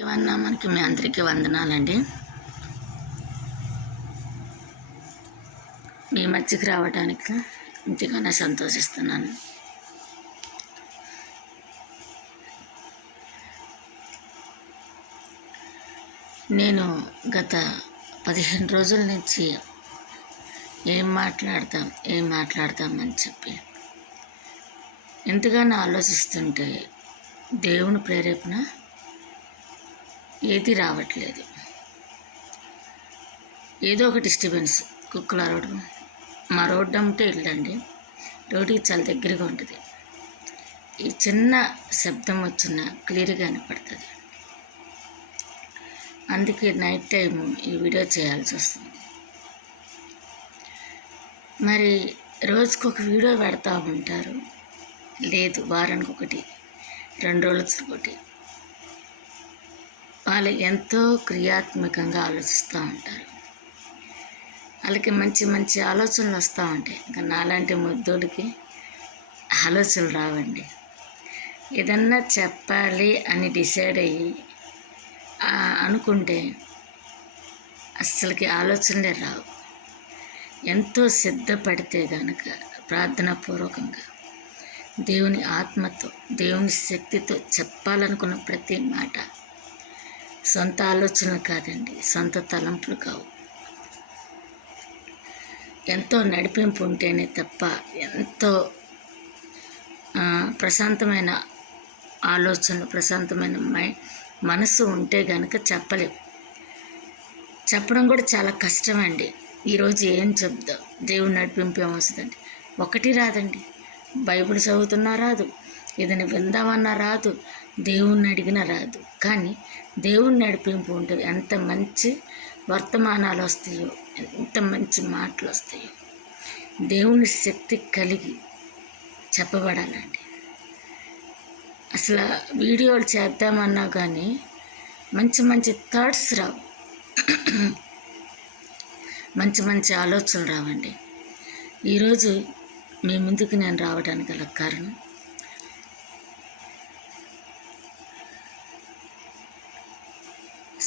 ఏమన్నా మనకి మీ అందరికీ వందనాలండి. మీ మధ్యకి రావడానికి ఎంతగానో సంతోషిస్తున్నాను. నేను గత 15 రోజుల నుంచి ఏం మాట్లాడతాం అని చెప్పి ఎంతగానో ఆలోచిస్తుంటే దేవుని ప్రేరేపణ ఏది రావట్లేదు. ఏదో ఒక డిస్టర్బెన్స్, కుక్కలు అరవడం. మా రోడ్డు అంటే ఇల్లండి, రోడ్డుకి చాలా దగ్గరగా ఉంటుంది. ఈ చిన్న శబ్దం వచ్చినా క్లియర్గా వినపడుతుంది. అందుకే నైట్ టైం ఈ వీడియో చేయాల్సి వస్తుంది. మరి రోజుకు ఒక వీడియో పెడతా ఉంటారు, లేదు వారానికి ఒకటి, 2 రోజులకి ఒకటి. వాళ్ళు ఎంతో క్రియాత్మకంగా ఆలోచిస్తూ ఉంటారు. వాళ్ళకి మంచి మంచి ఆలోచనలు వస్తూ ఉంటాయి. ఇంకా నాలాంటి ముద్దోడికి ఆలోచనలు రావండి. ఏదన్నా చెప్పాలి అని డిసైడ్ అయ్యి అనుకుంటే అస్సలకి ఆలోచనలే రావు. ఎంతో సిద్ధపడితే కనుక ప్రార్థనాపూర్వకంగా దేవుని ఆత్మతో, దేవుని శక్తితో చెప్పాలనుకున్న ప్రతి మాట సొంత ఆలోచనలు కాదండి, సొంత తలంపులు కావు. ఎంతో నడిపింపు ఉంటేనే తప్ప, ఎంతో ప్రశాంతమైన ఆలోచనలు, ప్రశాంతమైన మనసు ఉంటే కనుక చెప్పలేము. చెప్పడం కూడా చాలా కష్టమండి. ఈరోజు ఏం చెప్దాం, దేవుని నడిపింపు ఏమొస్తుందండి? ఒకటి రాదండి. బైబిల్ చదువుతున్నా రాదు, ఏదైనా విందామన్నా రాదు, దేవుణ్ణి అడిగినా రాదు. కానీ దేవుని నడిపింపు ఉంటే ఎంత మంచి వర్తమానాలు వస్తాయో, ఎంత మంచి మాటలు వస్తాయో. దేవుని శక్తి కలిగి చెప్పబడాలండి. అసలు వీడియోలు చేద్దామన్నా కానీ మంచి మంచి థాట్స్ రావు, మంచి మంచి ఆలోచనలు రావండి. ఈరోజు మీ ముందుకు నేను రావడానికి గల కారణం,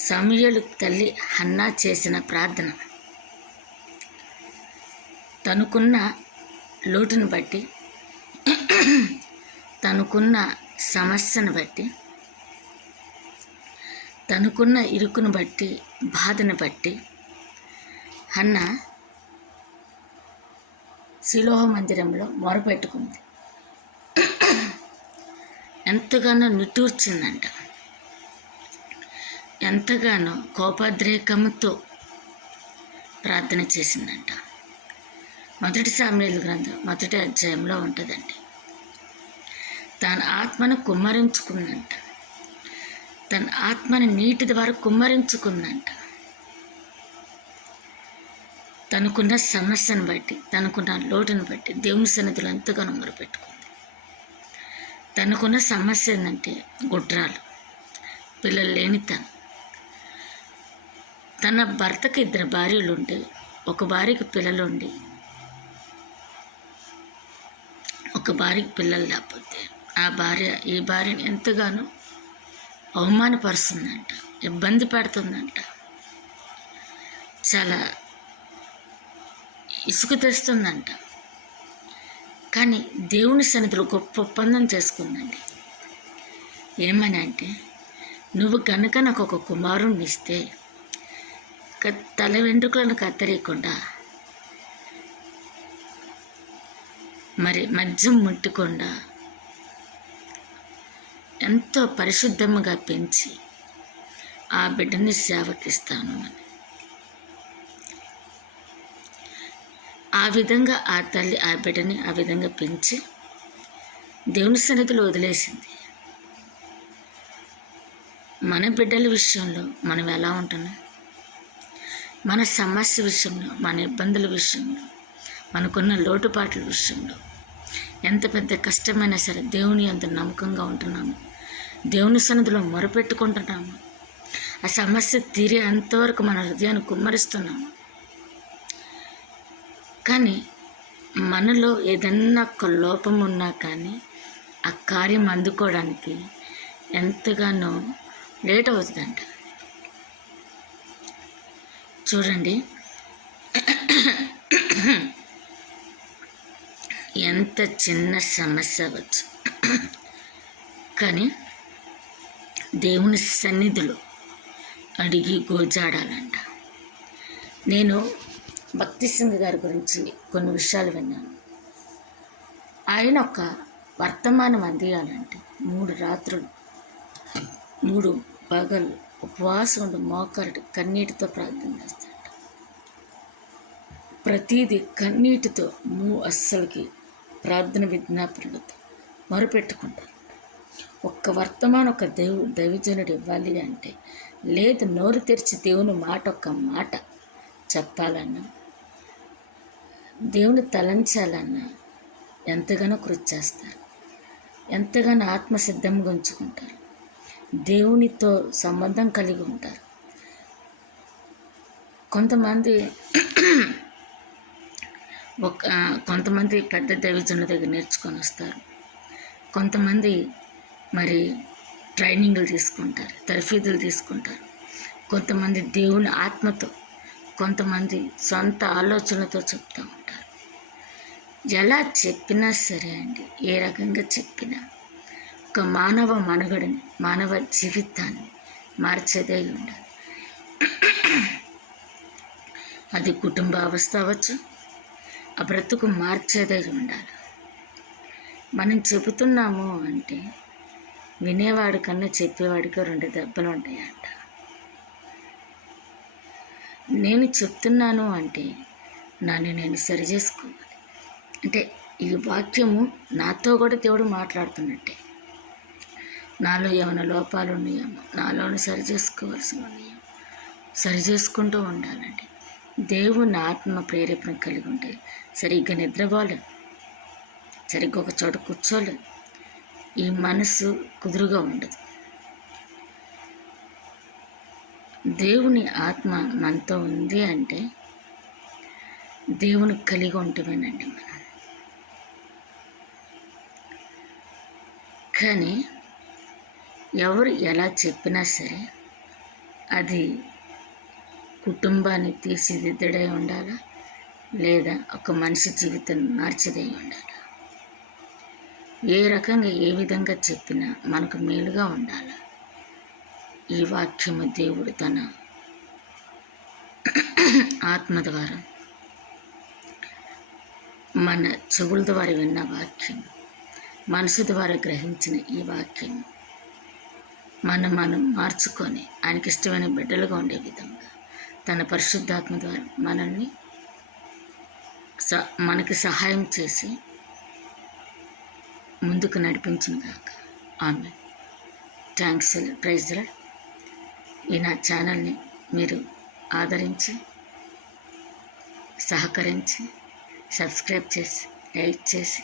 సమూయేలు తల్లి హన్నా చేసిన ప్రార్థన. తనకున్న లోటును బట్టి, తనకున్న సమస్యను బట్టి, తనకున్న ఇరుకును బట్టి, బాధను బట్టి హన్నా శిలోహ మందిరంలో మొరపెట్టుకుంది. ఎంతగానో నిట్టూర్చిందంట, ఎంతగానో కోపోద్రేకంతో ప్రార్థన చేసిందంట. 1 సాముయేలు గ్రంథం 1వ అధ్యాయంలో ఉంటుందండి. తన ఆత్మను కుమ్మరించుకుందంట, తన ఆత్మని నీటి ద్వారా కుమ్మరించుకుందంట. తనకున్న సమస్యను బట్టి, తనకున్న లోటును బట్టి దేవుని సన్నిధిలో ఎంతగానో మొరపెట్టుకుంది. తనకున్న సమస్య ఏంటంటే గుడ్రాలు, పిల్లలు లేని తన భర్తకి 2 భార్యలు ఉంటే, ఒక భార్యకి పిల్లలు ఉండి ఒక భార్యకి పిల్లలు లేకపోతే ఈ భార్యని ఎంతగానో అవమానపరుస్తుందంట, ఇబ్బంది పెడుతుందంట, చాలా ఇసుకు తెస్తుందంట. కానీ దేవుని సన్నిధిలో గొప్ప ఒప్పందం చేసుకుందండి. ఏమని అంటే, నువ్వు కనుక నాకు ఒక కుమారుణ్ణి ఇస్తే తల వెంట్రుకలను కత్తిరీయకుండా, మరి మద్యం ముట్టకుండా ఎంతో పరిశుద్ధముగా పెంచి ఆ బిడ్డని సేవకిస్తాను అని. ఆ విధంగా ఆ తల్లి ఆ బిడ్డని ఆ విధంగా పెంచి దేవుని సన్నిధిలో వదిలేసింది. మన బిడ్డల విషయంలో మనం ఎలా ఉంటున్నాం? మన సమస్య విషయంలో, మన ఇబ్బందుల విషయంలో, మనకున్న లోటుపాట్ల విషయంలో ఎంత పెద్ద కష్టమైనా సరే దేవుని అంత నమ్మకంగా ఉంటున్నాము, దేవుని సన్నిధిలో మొరపెట్టుకుంటున్నాము, ఆ సమస్య తీరే అంతవరకు మన హృదయాన్ని కుమ్మరిస్తున్నాము. కానీ మనలో ఏదన్నా ఒక లోపం ఉన్నా కానీ ఆ కార్యం అందుకోవడానికి ఎంతగానో లేట్ అవుతుందంట. చూడండి ఎంత చిన్న సమస్య అవ్వచ్చు, కానీ దేవుని సన్నిధిలో అడిగి గోజాడాలంట. నేను భక్తి సింగ్ గారి గురించి కొన్ని విషయాలు విన్నాను. ఆయన ఒక వర్తమానం అందియాలంటే 3 రాత్రులు 3 పగలు ఉపవాసం ఉండి మోకరుడు కన్నీటితో ప్రార్థన చేస్తాడు. ప్రతీది కన్నీటితో అస్సలకి ప్రార్థన విజ్ఞాపనలతో మొరపెట్టుకుంటారు. ఒక్క వర్తమానం ఒక దైవజనుడు ఇవ్వాలి అంటే, లేదు నోరు తెరిచి దేవుని మాట ఒక్క మాట చెప్పాలన్నా, దేవుని తలంచాలన్నా ఎంతగానో కృషి చేస్తారు, ఎంతగానో ఆత్మసిద్ధంగా ఉంచుకుంటారు, దేవునితో సంబంధం కలిగి ఉంటారు. కొంతమంది పెద్ద దైవజనుల దగ్గర నేర్చుకొని వస్తారు, కొంతమంది మరి ట్రైనింగ్లు తీసుకుంటారు, తర్ఫీదులు తీసుకుంటారు, కొంతమంది దేవుని ఆత్మతో, కొంతమంది సొంత ఆలోచనలతో చెప్తూ ఉంటారు. ఎలా చెప్పినా సరే అండి, ఏ రకంగా చెప్పినా ఒక మానవ మనుగడని, మానవ జీవితాన్ని మార్చేదే ఉండాలి. అది కుటుంబ అవస్థ అవ్వచ్చు, ఆ బ్రతుకు మార్చేదే ఉండాలి. మనం చెబుతున్నాము అంటే వినేవాడి కన్నా చెప్పేవాడికి 2 దెబ్బలు ఉంటాయంట. నేను చెప్తున్నాను అంటే నన్ను నేను సరి చేసుకోవాలి. అంటే ఈ వాక్యము నాతో కూడా దేవుడు మాట్లాడుతున్నట్టే. నాలో ఏమైనా లోపాలు ఉన్నాయేమో, నాలోని సరి చేసుకోవాల్సి ఉన్నాయేమో సరి చేసుకుంటూ ఉండాలండి. దేవుని ఆత్మ ప్రేరేపణ కలిగి ఉంటే సరిగ్గా నిద్రపోలేదు, సరిగ్గా ఒక చోట కూర్చోలేదు, ఈ మనసు కుదురుగా ఉండదు. దేవుని ఆత్మ మనతో ఉంది అంటే దేవుని కలిగి ఉంటమేనండి మనం. కానీ ఎవరు ఎలా చెప్పినా సరే అది కుటుంబాన్ని తీర్చిదిద్దడై ఉండాలా, లేదా ఒక మనిషి జీవితాన్ని మార్చిదై ఉండాలా. ఏ రకంగా ఏ విధంగా చెప్పినా మనకు మేలుగా ఉండాలి. ఈ వాక్యము దేవుడు తన ఆత్మ ద్వారా మన చెవుల ద్వారా విన్న వాక్యం, మనసు ద్వారా గ్రహించిన ఈ వాక్యం మనం మార్చుకొని ఆయనకి ఇష్టమైన బిడ్డలుగా ఉండే విధంగా తన పరిశుద్ధాత్మ ద్వారా మనకి సహాయం చేసి ముందుకు నడిపించిన గాక. Amen. Thanks. Praise the lord. ఈ నా ఛానల్ని మీరు ఆదరించి, సహకరించి, సబ్స్క్రైబ్ చేసి, లైక్ చేసి,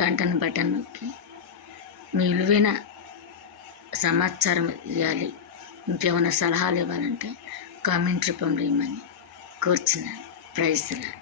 గంటను బటన్ నొక్కి మీ విలువైన సమాచారం ఇవ్వాలి. ఇంకేమైనా సలహాలు ఇవ్వాలంటే కామెంట్ రూపంలో ఇవ్వమని కోరుచున్నాను. Praise the lord.